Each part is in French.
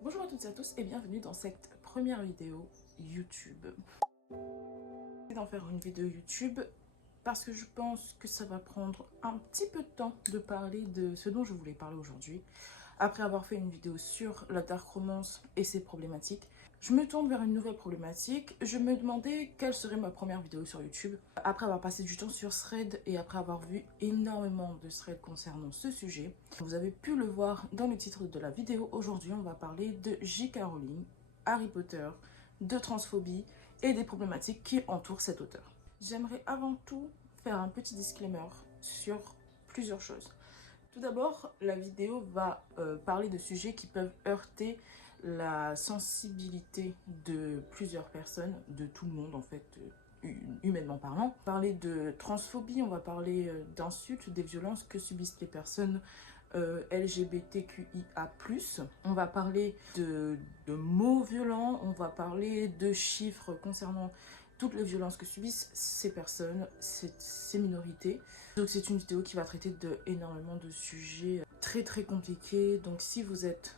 Bonjour à toutes et à tous et bienvenue dans cette première vidéo YouTube. Je vais d'en faire une vidéo YouTube parce que je pense que ça va prendre un petit peu de temps de parler de ce dont je voulais parler aujourd'hui. Après avoir fait une vidéo sur la dark romance et ses problématiques, je me tourne vers une nouvelle problématique. Je me demandais quelle serait ma première vidéo sur YouTube. Après avoir passé du temps sur Thread et après avoir vu énormément de threads concernant ce sujet, vous avez pu le voir dans le titre de la vidéo. Aujourd'hui, on va parler de J.K. Rowling, Harry Potter, de transphobie et des problématiques qui entourent cet auteur. J'aimerais avant tout faire un petit disclaimer sur plusieurs choses. Tout d'abord, la vidéo va parler de sujets qui peuvent heurter la sensibilité de plusieurs personnes, de tout le monde en fait, humainement parlant. On va parler de transphobie, on va parler d'insultes, des violences que subissent les personnes LGBTQIA+. On va parler de mots violents, on va parler de chiffres concernant toutes les violences que subissent ces personnes, ces minorités. Donc c'est une vidéo qui va traiter énormément de sujets très compliqués. Donc si vous êtes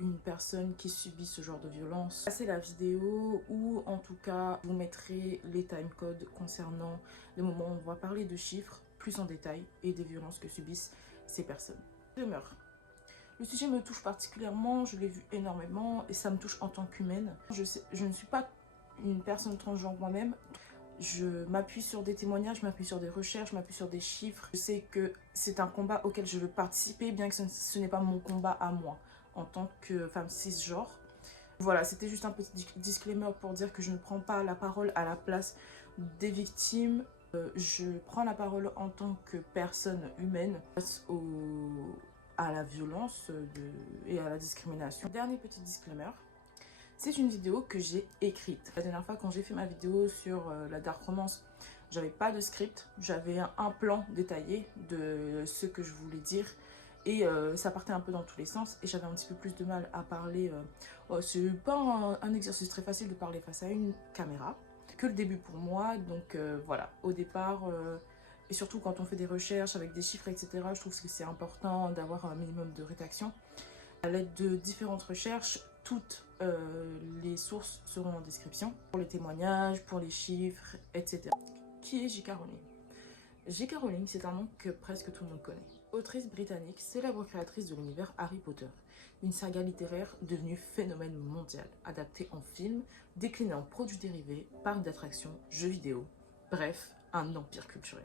une personne qui subit ce genre de violence, passez la vidéo ou en tout cas vous mettrez les timecodes concernant le moment où on va parler de chiffres plus en détail et des violences que subissent ces personnes. Le sujet me touche particulièrement, je l'ai vu énormément et ça me touche en tant qu'humaine. Je ne suis pas une personne transgenre moi-même. Je m'appuie sur des témoignages, je m'appuie sur des recherches, je m'appuie sur des chiffres. Je sais que c'est un combat auquel je veux participer, bien que ce n'est pas mon combat à moi en tant que femme cisgenre. Voilà, c'était juste un petit disclaimer pour dire que je ne prends pas la parole à la place des victimes. Je prends la parole en tant que personne humaine face à la violence et à la discrimination. Dernier petit disclaimer. C'est une vidéo que j'ai écrite. La dernière fois quand j'ai fait ma vidéo sur la dark romance, j'avais pas de script, j'avais un plan détaillé de ce que je voulais dire et ça partait un peu dans tous les sens et j'avais un petit peu plus de mal à parler. C'est pas un exercice très facile de parler face à une caméra, que le début pour moi, donc voilà, au départ, et surtout quand on fait des recherches avec des chiffres, etc., je trouve que c'est important d'avoir un minimum de rédaction. À l'aide de différentes recherches, toutes les sources seront en description, pour les témoignages, pour les chiffres, etc. Qui est J.K. Rowling? J.K. Rowling, c'est un nom que presque tout le monde connaît. Autrice britannique, célèbre créatrice de l'univers Harry Potter, une saga littéraire devenue phénomène mondial, adaptée en film, déclinée en produits dérivés, parc d'attractions, jeux vidéo, bref, un empire culturel.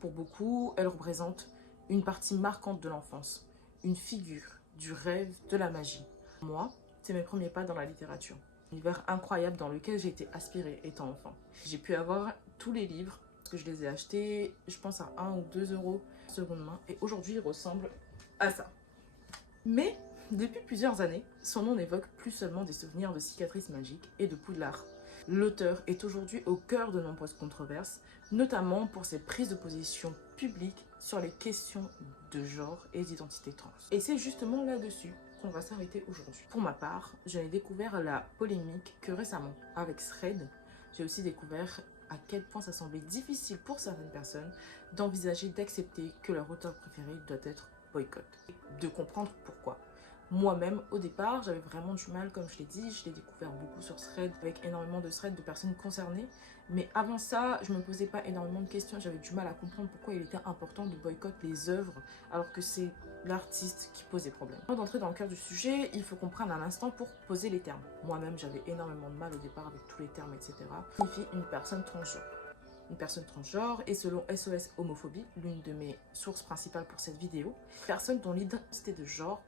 Pour beaucoup, elle représente une partie marquante de l'enfance, une figure du rêve, de la magie. Moi, c'est mes premiers pas dans la littérature. Un univers incroyable dans lequel j'ai été aspirée étant enfant. J'ai pu avoir tous les livres, parce que je les ai achetés, je pense à 1 ou 2 euros seconde main, et aujourd'hui ils ressemblent à ça. Mais, depuis plusieurs années, son nom n'évoque plus seulement des souvenirs de cicatrices magiques et de Poudlard. L'auteur est aujourd'hui au cœur de nombreuses controverses, notamment pour ses prises de position publiques sur les questions de genre et d'identité trans. Et c'est justement là-dessus qu'on va s'arrêter aujourd'hui. Pour ma part, je n'ai découvert la polémique que récemment avec Thread. J'ai aussi découvert à quel point ça semblait difficile pour certaines personnes d'envisager d'accepter que leur auteur préféré doit être boycott. De comprendre pourquoi. Moi-même, au départ, j'avais vraiment du mal, comme je l'ai dit, je l'ai découvert beaucoup sur Thread, avec énormément de threads de personnes concernées. Mais avant ça, je me posais pas énormément de questions, j'avais du mal à comprendre pourquoi il était important de boycotter les œuvres, alors que c'est l'artiste qui posait problème. Avant d'entrer dans le cœur du sujet, il faut comprendre un instant pour poser les termes. Moi-même, j'avais énormément de mal au départ avec tous les termes, etc. Signifie une personne transgenre. Une personne transgenre et selon SOS Homophobie, l'une de mes sources principales pour cette vidéo, personne dont l'identité de genre,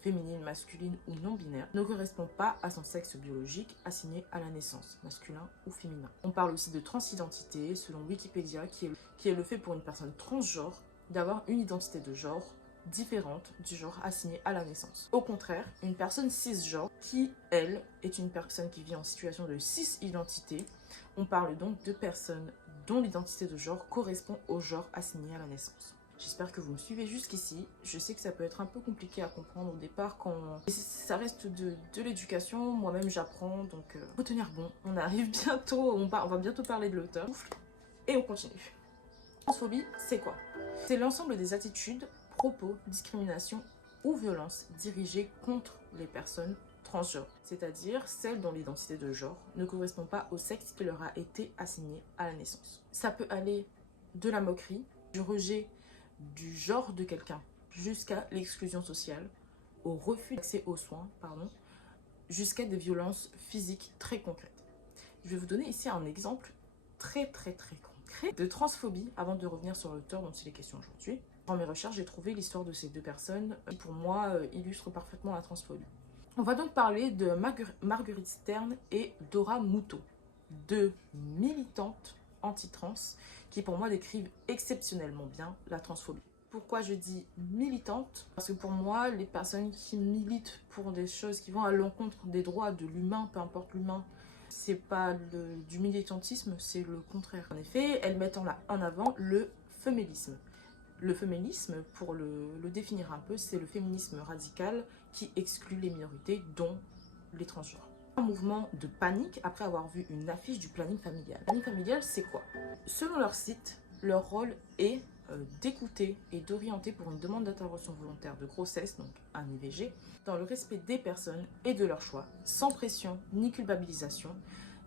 féminine, masculine ou non binaire, ne correspond pas à son sexe biologique assigné à la naissance, masculin ou féminin. On parle aussi de transidentité selon Wikipédia, qui est le fait pour une personne transgenre d'avoir une identité de genre différente du genre assigné à la naissance. Au contraire, une personne cisgenre qui, elle, est une personne qui vit en situation de cis-identité. On parle donc de personnes dont l'identité de genre correspond au genre assigné à la naissance. J'espère que vous me suivez jusqu'ici. Je sais que ça peut être un peu compliqué à comprendre au départ quand ça reste de l'éducation. Moi-même j'apprends, donc faut tenir bon. On arrive bientôt, on va bientôt parler de l'auteur. Et on continue. Transphobie, c'est quoi? C'est l'ensemble des attitudes, propos, discrimination ou violences dirigées contre les personnes transgenres, c'est-à-dire celles dont l'identité de genre ne correspond pas au sexe qui leur a été assigné à la naissance. Ça peut aller de la moquerie, du rejet du genre de quelqu'un, jusqu'à l'exclusion sociale, au refus d'accès aux soins, jusqu'à des violences physiques très concrètes. Je vais vous donner ici un exemple très concret de transphobie avant de revenir sur l'auteur dont il est question aujourd'hui. Dans mes recherches, j'ai trouvé l'histoire de ces deux personnes qui, pour moi, illustrent parfaitement la transphobie. On va donc parler de Marguerite Stern et Dora Muto, deux militantes anti-trans qui, pour moi, décrivent exceptionnellement bien la transphobie. Pourquoi je dis militante? Parce que pour moi, les personnes qui militent pour des choses qui vont à l'encontre des droits de l'humain, peu importe l'humain, c'est pas du militantisme, c'est le contraire. En effet, elles mettent en avant le féminisme. Le féminisme, pour le définir un peu, c'est le féminisme radical qui exclut les minorités, dont les transgenres. Un mouvement de panique après avoir vu une affiche du planning familial. Le planning familial, c'est quoi? Selon leur site, leur rôle est d'écouter et d'orienter pour une demande d'intervention volontaire de grossesse, donc un IVG, dans le respect des personnes et de leurs choix, sans pression ni culpabilisation,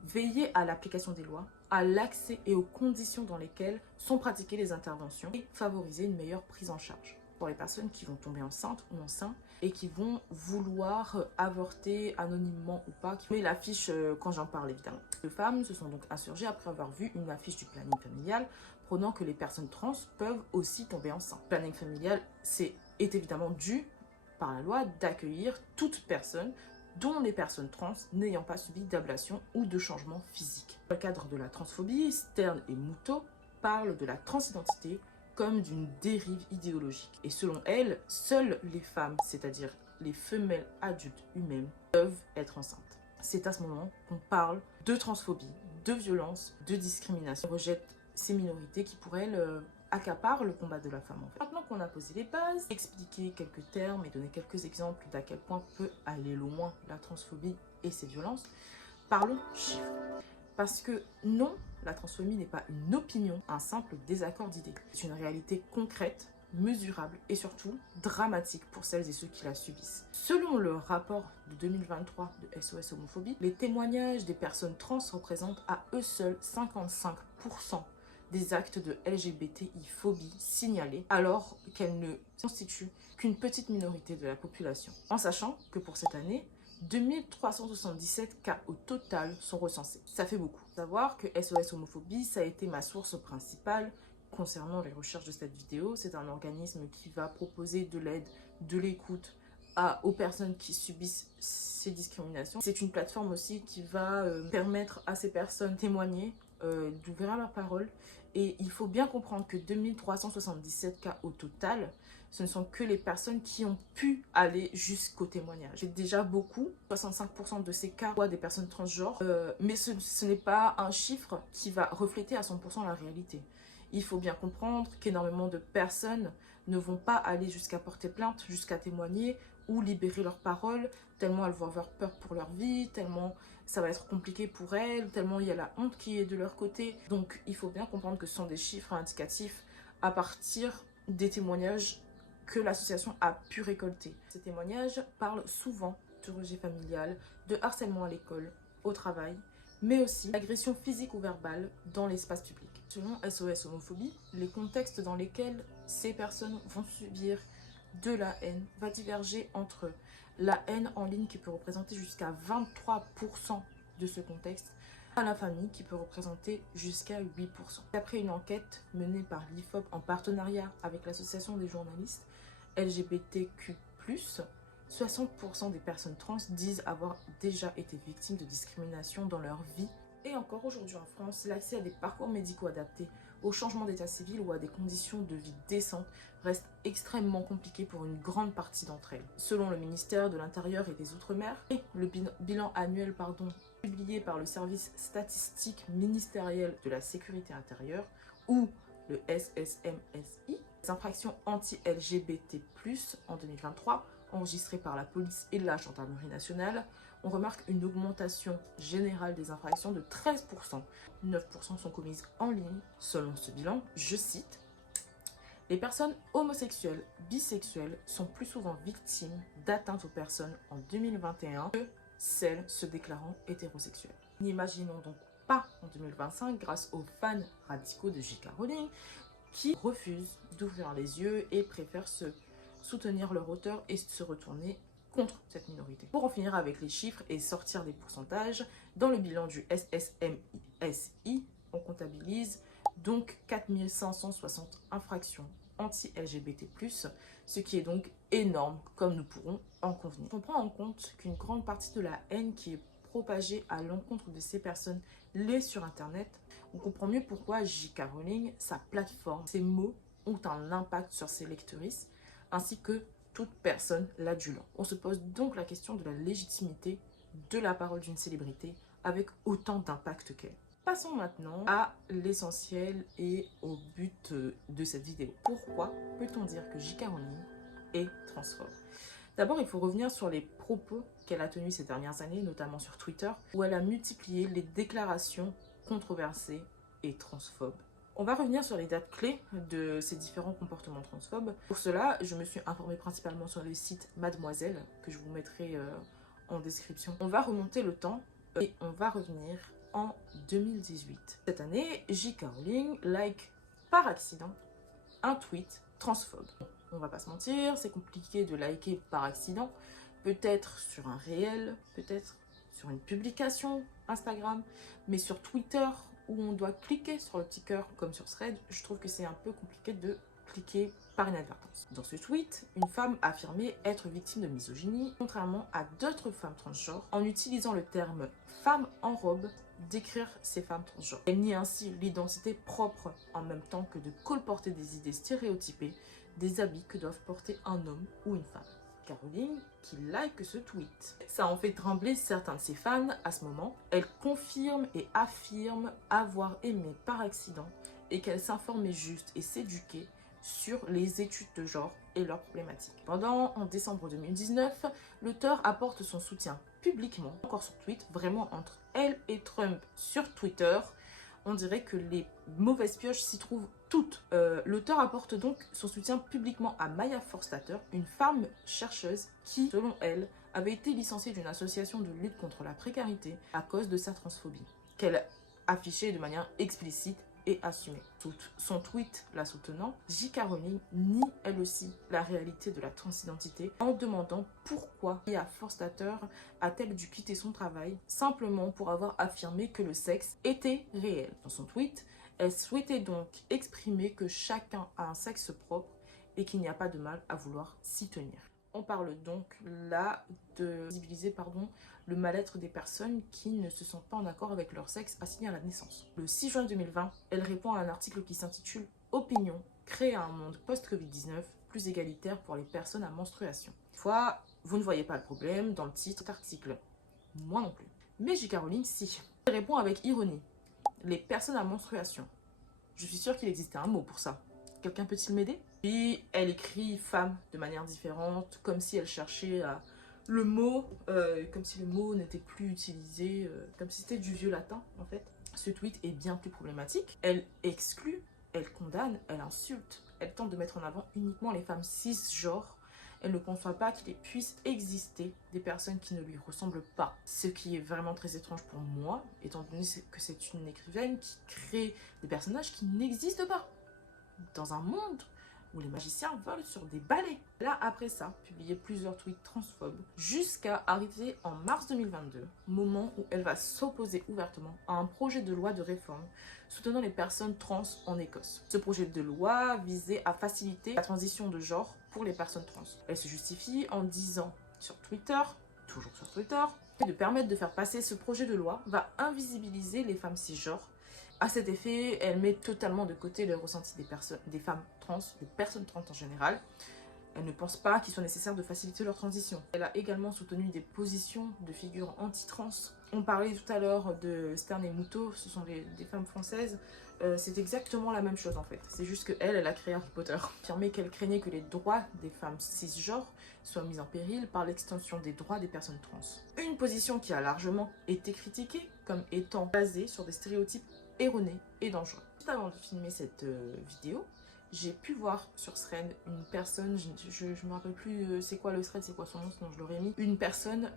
veiller à l'application des lois, à l'accès et aux conditions dans lesquelles sont pratiquées les interventions et favoriser une meilleure prise en charge pour les personnes qui vont tomber enceintes ou enceintes et qui vont vouloir avorter anonymement ou pas. Mais l'affiche, quand j'en parle évidemment. Les femmes se sont donc insurgées après avoir vu une affiche du planning familial prônant que les personnes trans peuvent aussi tomber enceintes. Le planning familial est évidemment dû par la loi d'accueillir toute personne dont les personnes trans n'ayant pas subi d'ablation ou de changement physique. Dans le cadre de la transphobie, Stern et Muto parlent de la transidentité comme d'une dérive idéologique. Et selon elles, seules les femmes, c'est-à-dire les femelles adultes humaines, peuvent être enceintes. C'est à ce moment qu'on parle de transphobie, de violence, de discrimination. On rejette ces minorités qui, pour elles, accaparent le combat de la femme. En fait. Maintenant qu'on a posé les bases, expliqué quelques termes et donné quelques exemples d'à quel point peut aller loin la transphobie et ses violences, parlons chiffres. Parce que non, la transphobie n'est pas une opinion, un simple désaccord d'idées. C'est une réalité concrète, mesurable et surtout dramatique pour celles et ceux qui la subissent. Selon le rapport de 2023 de SOS Homophobie, les témoignages des personnes trans représentent à eux seuls 55% des actes de LGBTI-phobie signalés, alors qu'elles ne constituent qu'une petite minorité de la population. En sachant que pour cette année, 2377 cas au total sont recensés. Ça fait beaucoup. Faut savoir que SOS Homophobie, ça a été ma source principale concernant les recherches de cette vidéo. C'est un organisme qui va proposer de l'aide, de l'écoute aux personnes qui subissent ces discriminations. C'est une plateforme aussi qui va permettre à ces personnes de témoigner, d'ouvrir leur parole. Et il faut bien comprendre que 2377 cas au total, ce ne sont que les personnes qui ont pu aller jusqu'au témoignage. C'est déjà beaucoup, 65% de ces cas des personnes transgenres, mais ce n'est pas un chiffre qui va refléter à 100% la réalité. Il faut bien comprendre qu'énormément de personnes ne vont pas aller jusqu'à porter plainte, jusqu'à témoigner ou libérer leur parole, tellement elles vont avoir peur pour leur vie, tellement ça va être compliqué pour elles, tellement il y a la honte qui est de leur côté. Donc il faut bien comprendre que ce sont des chiffres indicatifs à partir des témoignages que l'association a pu récolter. Ces témoignages parlent souvent de rejet familial, de harcèlement à l'école, au travail, mais aussi d'agression physique ou verbale dans l'espace public. Selon SOS Homophobie, les contextes dans lesquels ces personnes vont subir de la haine va diverger entre la haine en ligne qui peut représenter jusqu'à 23% de ce contexte, à la famille qui peut représenter jusqu'à 8%. D'après une enquête menée par l'IFOP en partenariat avec l'association des journalistes LGBTQ+, 60% des personnes trans disent avoir déjà été victimes de discrimination dans leur vie. Et encore aujourd'hui en France, l'accès à des parcours médicaux adaptés, au changement d'état civil ou à des conditions de vie décentes reste extrêmement compliqué pour une grande partie d'entre elles. Selon le ministère de l'Intérieur et des Outre-mer et le bilan annuel publié par le service statistique ministériel de la sécurité intérieure ou le SSMSI, les infractions anti-LGBT+, en 2023, enregistrées par la police et la gendarmerie nationale, on remarque une augmentation générale des infractions de 13%. 9% sont commises en ligne. Selon ce bilan, je cite, Les personnes homosexuelles, bisexuelles sont plus souvent victimes d'atteintes aux personnes en 2021 que celles se déclarant hétérosexuelles. N'imaginons donc pas en 2025 grâce aux fans radicaux de J.K. Rowling qui refusent d'ouvrir les yeux et préfèrent se soutenir leur auteur et se retourner contre cette minorité. Pour en finir avec les chiffres et sortir des pourcentages, dans le bilan du SSMISI, on comptabilise donc 4560 infractions anti-LGBT+, ce qui est donc énorme comme nous pourrons en convenir. On prend en compte qu'une grande partie de la haine qui est propagée à l'encontre de ces personnes l'est sur internet, on comprend mieux pourquoi J.K. Rowling, sa plateforme, ses mots ont un impact sur ses lectrices, ainsi que toute personne l'adulant. On se pose donc la question de la légitimité de la parole d'une célébrité avec autant d'impact qu'elle. Passons maintenant à l'essentiel et au but de cette vidéo. Pourquoi peut-on dire que J.K. Rowling est transphobe? D'abord, il faut revenir sur les propos qu'elle a tenus ces dernières années, notamment sur Twitter, où elle a multiplié les déclarations controversées et transphobes. On va revenir sur les dates clés de ces différents comportements transphobes. Pour cela, je me suis informée principalement sur le site Mademoiselle, que je vous mettrai en description. On va remonter le temps et on va revenir en 2018. Cette année, J.K. Rowling like par accident un tweet transphobe. On va pas se mentir, c'est compliqué de liker par accident, peut-être sur un réel, peut-être sur une publication Instagram, mais sur Twitter où on doit cliquer sur le petit cœur comme sur Thread, je trouve que c'est un peu compliqué de cliquer par inadvertance. Dans ce tweet, une femme affirmait être victime de misogynie, contrairement à d'autres femmes transgenres, en utilisant le terme « femme en robe » décrire ces femmes transgenres. Elle nie ainsi l'identité propre en même temps que de colporter des idées stéréotypées des habits que doivent porter un homme ou une femme. Caroline qui like ce tweet. Ça en fait trembler certains de ses fans à ce moment. Elle confirme et affirme avoir aimé par accident et qu'elle s'informait juste et s'éduquait sur les études de genre et leurs problématiques. Pendant, en décembre 2019, l'auteur apporte son soutien publiquement, encore sur Twitter, vraiment entre elle et Trump sur Twitter. On dirait que les mauvaises pioches s'y trouvent toutes. L'auteur apporte donc son soutien publiquement à Maya Forstater, une femme chercheuse qui, selon elle, avait été licenciée d'une association de lutte contre la précarité à cause de sa transphobie, qu'elle affichait de manière explicite et assumée. Son tweet la soutenant, J.K. Rowling nie elle aussi la réalité de la transidentité en demandant pourquoi Maya Forstater a-t-elle dû quitter son travail simplement pour avoir affirmé que le sexe était réel. Dans son tweet, elle souhaitait donc exprimer que chacun a un sexe propre et qu'il n'y a pas de mal à vouloir s'y tenir. On parle donc là de visibiliser le mal-être des personnes qui ne se sentent pas en accord avec leur sexe assigné à la naissance. Le 6 juin 2020, elle répond à un article qui s'intitule « Opinion, créer un monde post-Covid-19 plus égalitaire pour les personnes à menstruation ». Toutefois, vous ne voyez pas le problème dans le titre de cet article. Moi non plus. Mais J.K. Rowling, si. Elle répond avec ironie. Les personnes à menstruation. Je suis sûre qu'il existait un mot pour ça. Quelqu'un peut-il m'aider? Puis elle écrit femme de manière différente, comme si elle cherchait le mot, comme si le mot n'était plus utilisé, comme si c'était du vieux latin en fait. Ce tweet est bien plus problématique. Elle exclut, elle condamne, elle insulte. Elle tente de mettre en avant uniquement les femmes cisgenres. Elle ne conçoit pas qu'il puisse exister des personnes qui ne lui ressemblent pas. Ce qui est vraiment très étrange pour moi, étant donné que c'est une écrivaine qui crée des personnages qui n'existent pas. Dans un monde où les magiciens volent sur des balais. Là, après ça, publié plusieurs tweets transphobes, jusqu'à arriver en mars 2022, moment où elle va s'opposer ouvertement à un projet de loi de réforme soutenant les personnes trans en Écosse. Ce projet de loi visait à faciliter la transition de genre pour les personnes trans. Elle se justifie en disant sur Twitter, toujours sur Twitter, que de permettre de faire passer ce projet de loi va invisibiliser les femmes cisgenres. À cet effet, elle met totalement de côté le ressenti des femmes trans, des personnes trans en général. Elle ne pense pas qu'il soit nécessaire de faciliter leur transition. Elle a également soutenu des positions de figures anti-trans. On parlait tout à l'heure de Stern et Moutot, ce sont des femmes françaises. C'est exactement la même chose en fait. C'est juste qu'elle, elle a créé Harry Potter. Affirmé qu'elle craignait que les droits des femmes cisgenres soient mis en péril par l'extension des droits des personnes trans. Une position qui a largement été critiquée comme étant basée sur des stéréotypes erronés et dangereux. Juste avant de filmer cette vidéo, j'ai pu voir sur thread une personne, je me rappelle plus c'est quoi le thread, c'est quoi son nom, sinon je l'aurais mis, une personne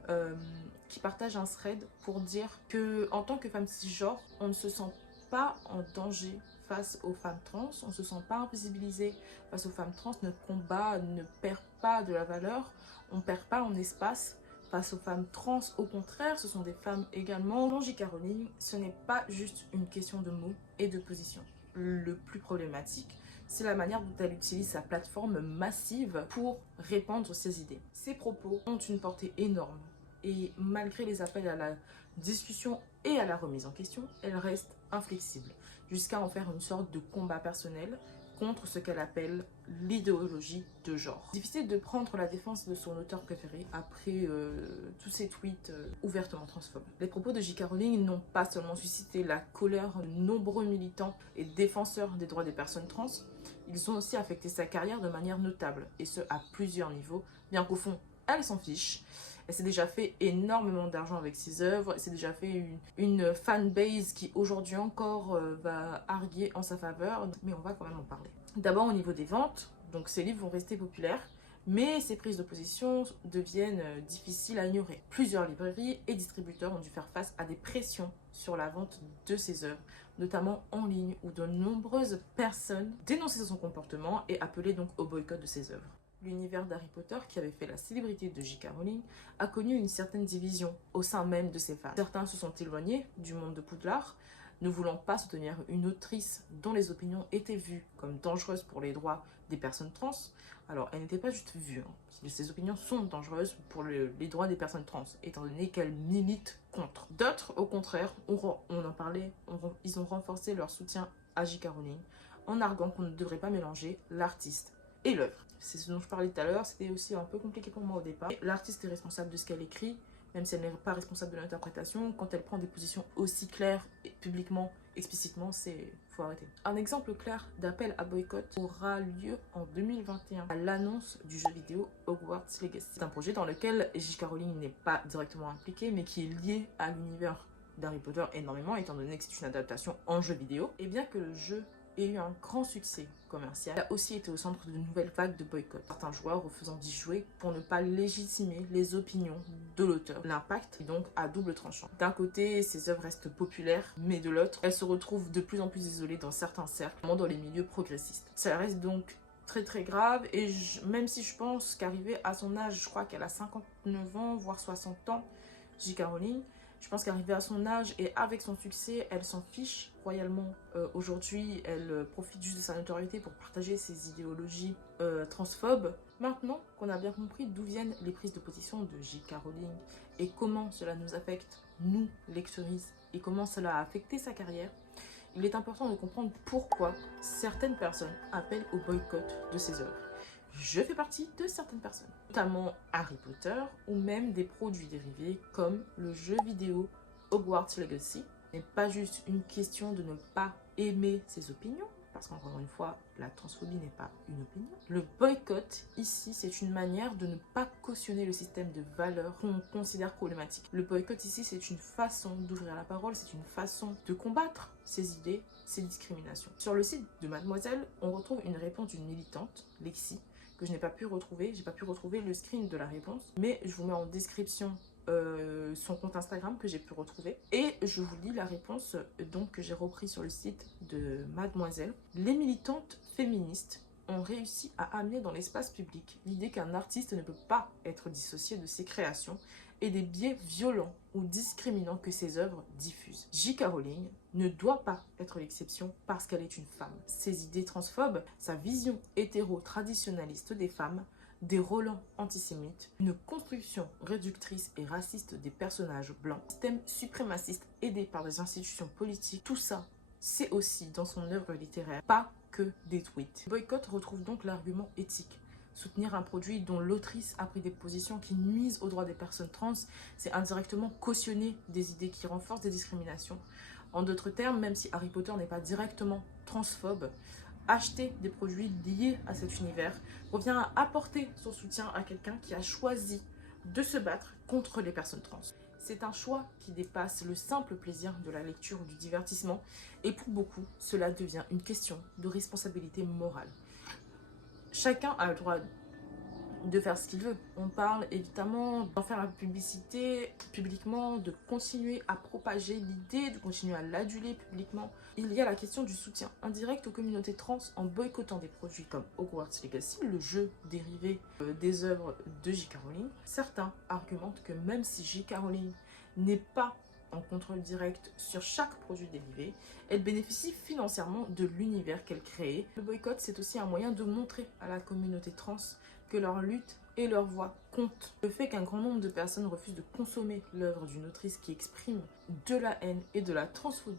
qui partage un thread pour dire que en tant que femme cisgenre, on ne se sent pas en danger face aux femmes trans, on ne se sent pas invisibilisé face aux femmes trans, notre combat ne perd pas de la valeur, on ne perd pas en espace face aux femmes trans, au contraire, ce sont des femmes également. Pour J.K. Rowling, ce n'est pas juste une question de mots et de position. Le plus problématique, c'est la manière dont elle utilise sa plateforme massive pour répandre ses idées. Ses propos ont une portée énorme et malgré les appels à la discussion et à la remise en question, elle reste inflexible, jusqu'à en faire une sorte de combat personnel contre ce qu'elle appelle l'idéologie de genre. Difficile de prendre la défense de son auteur préféré après tous ces tweets ouvertement transphobes. Les propos de J.K. Rowling n'ont pas seulement suscité la colère de nombreux militants et défenseurs des droits des personnes trans, ils ont aussi affecté sa carrière de manière notable, et ce à plusieurs niveaux, bien qu'au fond, elle s'en fiche. Elle s'est déjà fait énormément d'argent avec ses œuvres, elle s'est déjà fait une fanbase qui aujourd'hui encore va arguer en sa faveur, mais on va quand même en parler. D'abord au niveau des ventes, donc ces livres vont rester populaires, mais ces prises de position deviennent difficiles à ignorer. Plusieurs librairies et distributeurs ont dû faire face à des pressions sur la vente de ses œuvres, notamment en ligne, où de nombreuses personnes dénonçaient son comportement et appelaient donc au boycott de ses œuvres. L'univers d'Harry Potter, qui avait fait la célébrité de J.K. Rowling, a connu une certaine division au sein même de ses fans. Certains se sont éloignés du monde de Poudlard, ne voulant pas soutenir une autrice dont les opinions étaient vues comme dangereuses pour les droits des personnes trans. Alors, elles n'étaient pas juste vues, hein. Ces opinions sont dangereuses pour les droits des personnes trans, étant donné qu'elles militent contre. D'autres, au contraire, on en parlait, ils ont renforcé leur soutien à J.K. Rowling en arguant qu'on ne devrait pas mélanger l'artiste et l'œuvre. C'est ce dont je parlais tout à l'heure, c'était aussi un peu compliqué pour moi au départ. L'artiste est responsable de ce qu'elle écrit, même si elle n'est pas responsable de l'interprétation. Quand elle prend des positions aussi claires, et publiquement, explicitement, faut arrêter. Un exemple clair d'appel à boycott aura lieu en 2021 à l'annonce du jeu vidéo Hogwarts Legacy. C'est un projet dans lequel J.K. Rowling n'est pas directement impliquée, mais qui est lié à l'univers d'Harry Potter énormément, étant donné que c'est une adaptation en jeu vidéo. Et bien que le jeu ait eu un grand succès commercial, il a aussi été au centre de nouvelles vagues de boycott. Certains joueurs refusant d'y jouer pour ne pas légitimer les opinions de l'auteur. L'impact est donc à double tranchant. D'un côté, ses œuvres restent populaires, mais de l'autre, elles se retrouvent de plus en plus isolées dans certains cercles, notamment dans les milieux progressistes. Ça reste donc très grave, et même si je pense qu'arriver à son âge, je crois qu'elle a 59 ans, voire 60 ans, J.K. Rowling, je pense qu'arrivée à son âge et avec son succès, elle s'en fiche royalement. Aujourd'hui, elle profite juste de sa notoriété pour partager ses idéologies transphobes. Maintenant qu'on a bien compris d'où viennent les prises de position de J.K. Rowling et comment cela nous affecte, nous, lectrices, et comment cela a affecté sa carrière, il est important de comprendre pourquoi certaines personnes appellent au boycott de ses œuvres. Je fais partie de certaines personnes, notamment Harry Potter ou même des produits dérivés comme le jeu vidéo Hogwarts Legacy. Ce n'est pas juste une question de ne pas aimer ses opinions, parce qu'encore une fois, la transphobie n'est pas une opinion. Le boycott, ici, c'est une manière de ne pas cautionner le système de valeurs qu'on considère problématique. Le boycott, ici, c'est une façon d'ouvrir la parole, c'est une façon de combattre ces idées, ces discriminations. Sur le site de Mademoiselle, on retrouve une réponse d'une militante, Lexi, que je n'ai pas pu retrouver. J'ai pas pu retrouver le screen de la réponse, mais je vous mets en description son compte Instagram que j'ai pu retrouver, et je vous lis la réponse donc que j'ai repris sur le site de Mademoiselle. Les militantes féministes ont réussi à amener dans l'espace public l'idée qu'un artiste ne peut pas être dissocié de ses créations et des biais violents ou discriminants que ses œuvres diffusent. J.K. Rowling ne doit pas être l'exception parce qu'elle est une femme. Ses idées transphobes, sa vision hétéro-traditionnaliste des femmes, des relents antisémites, une construction réductrice et raciste des personnages blancs, système suprémaciste aidé par des institutions politiques, tout ça, c'est aussi dans son œuvre littéraire, pas que des tweets. Le boycott retrouve donc l'argument éthique. Soutenir un produit dont l'autrice a pris des positions qui nuisent aux droits des personnes trans, c'est indirectement cautionner des idées qui renforcent des discriminations. En d'autres termes, même si Harry Potter n'est pas directement transphobe, acheter des produits liés à cet univers revient à apporter son soutien à quelqu'un qui a choisi de se battre contre les personnes trans. C'est un choix qui dépasse le simple plaisir de la lecture ou du divertissement, et pour beaucoup, cela devient une question de responsabilité morale. Chacun a le droit de faire ce qu'il veut. On parle évidemment d'en faire la publicité publiquement, de continuer à propager l'idée, de continuer à l'aduler publiquement. Il y a la question du soutien indirect aux communautés trans en boycottant des produits comme Hogwarts Legacy, le jeu dérivé des œuvres de J.K. Rowling. Certains argumentent que même si J.K. Rowling n'est pas en contrôle direct sur chaque produit dérivé, elle bénéficie financièrement de l'univers qu'elle crée. Le boycott, c'est aussi un moyen de montrer à la communauté trans que leur lutte et leur voix comptent. Le fait qu'un grand nombre de personnes refusent de consommer l'œuvre d'une autrice qui exprime de la haine et de la transphobie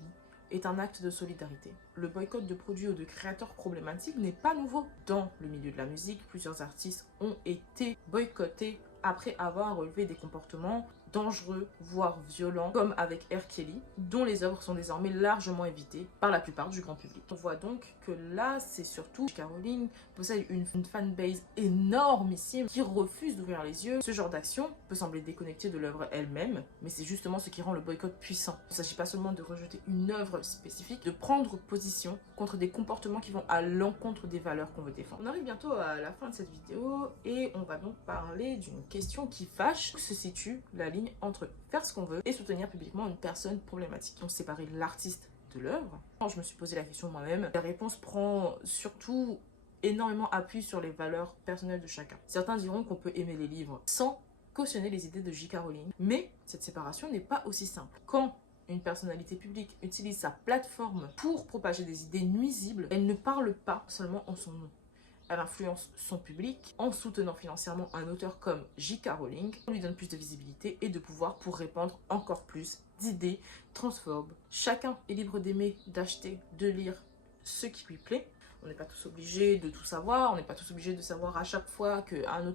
est un acte de solidarité. Le boycott de produits ou de créateurs problématiques n'est pas nouveau. Dans le milieu de la musique, plusieurs artistes ont été boycottés après avoir relevé des comportements dangereux, voire violents, comme avec R. Kelly, dont les œuvres sont désormais largement évitées par la plupart du grand public. On voit donc que là, c'est surtout J.K. Rowling possède une fanbase énormissime qui refuse d'ouvrir les yeux. Ce genre d'action peut sembler déconnecté de l'œuvre elle-même, mais c'est justement ce qui rend le boycott puissant. Il ne s'agit pas seulement de rejeter une œuvre spécifique, de prendre position contre des comportements qui vont à l'encontre des valeurs qu'on veut défendre. On arrive bientôt à la fin de cette vidéo et on va donc parler d'une question qui fâche. Où se situe la ligne entre faire ce qu'on veut et soutenir publiquement une personne problématique? On séparer l'artiste de l'œuvre. Quand je me suis posé la question moi-même, la réponse prend surtout énormément appui sur les valeurs personnelles de chacun. Certains diront qu'on peut aimer les livres sans cautionner les idées de J.K. Rowling, mais cette séparation n'est pas aussi simple. Quand une personnalité publique utilise sa plateforme pour propager des idées nuisibles, elle ne parle pas seulement en son nom. Elle influence son public en soutenant financièrement un auteur comme J.K. Rowling. On lui donne plus de visibilité et de pouvoir pour répandre encore plus d'idées transphobes. Chacun est libre d'aimer, d'acheter, de lire ce qui lui plaît. On n'est pas tous obligés de tout savoir, on n'est pas tous obligés de savoir à chaque fois qu'un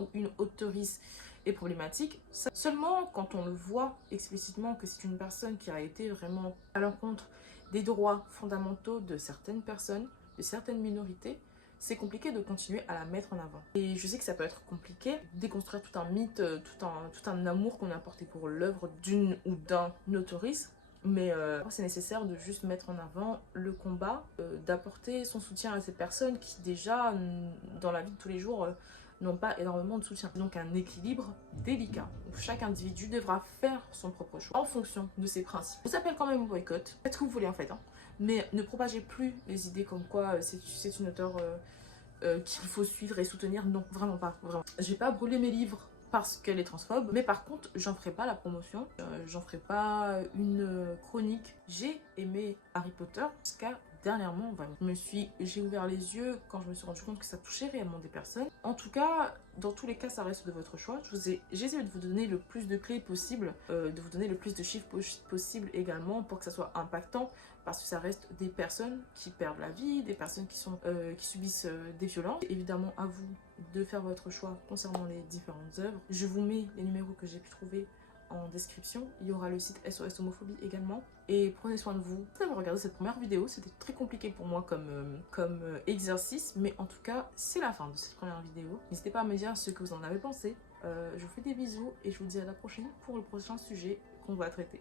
ou une auteurice est problématique. Seulement quand on le voit explicitement que c'est une personne qui a été vraiment à l'encontre des droits fondamentaux de certaines personnes, de certaines minorités, c'est compliqué de continuer à la mettre en avant. Et je sais que ça peut être compliqué, déconstruire tout un mythe, tout un amour qu'on a porté pour l'œuvre d'une ou d'un autoriste, mais c'est nécessaire de juste mettre en avant le combat, d'apporter son soutien à ces personnes qui déjà, dans la vie de tous les jours, n'ont pas énormément de soutien. Donc un équilibre délicat, où chaque individu devra faire son propre choix en fonction de ses principes. Ça s'appelle quand même un boycott, faites ce que vous voulez en fait, hein. Mais ne propagez plus les idées comme quoi c'est une auteure qu'il faut suivre et soutenir. Non, vraiment pas, vraiment. J'ai pas brûlé mes livres parce qu'elle est transphobe, mais par contre, j'en ferai pas la promotion, j'en ferai pas une chronique. J'ai aimé Harry Potter jusqu'à dernièrement, vraiment. J'ai ouvert les yeux quand je me suis rendu compte que ça touchait réellement des personnes. En tout cas, dans tous les cas, ça reste de votre choix. J'ai essayé de vous donner le plus de clés possible, de vous donner le plus de chiffres possible également pour que ça soit impactant, parce que ça reste des personnes qui perdent la vie, des personnes qui subissent des violences. Et évidemment, à vous de faire votre choix concernant les différentes œuvres. Je vous mets les numéros que j'ai pu trouver en description. Il y aura le site SOS Homophobie également. Et prenez soin de vous. Vous avez regardé cette première vidéo, c'était très compliqué pour moi comme exercice, mais en tout cas, c'est la fin de cette première vidéo. N'hésitez pas à me dire ce que vous en avez pensé. Je vous fais des bisous et je vous dis à la prochaine pour le prochain sujet qu'on va traiter.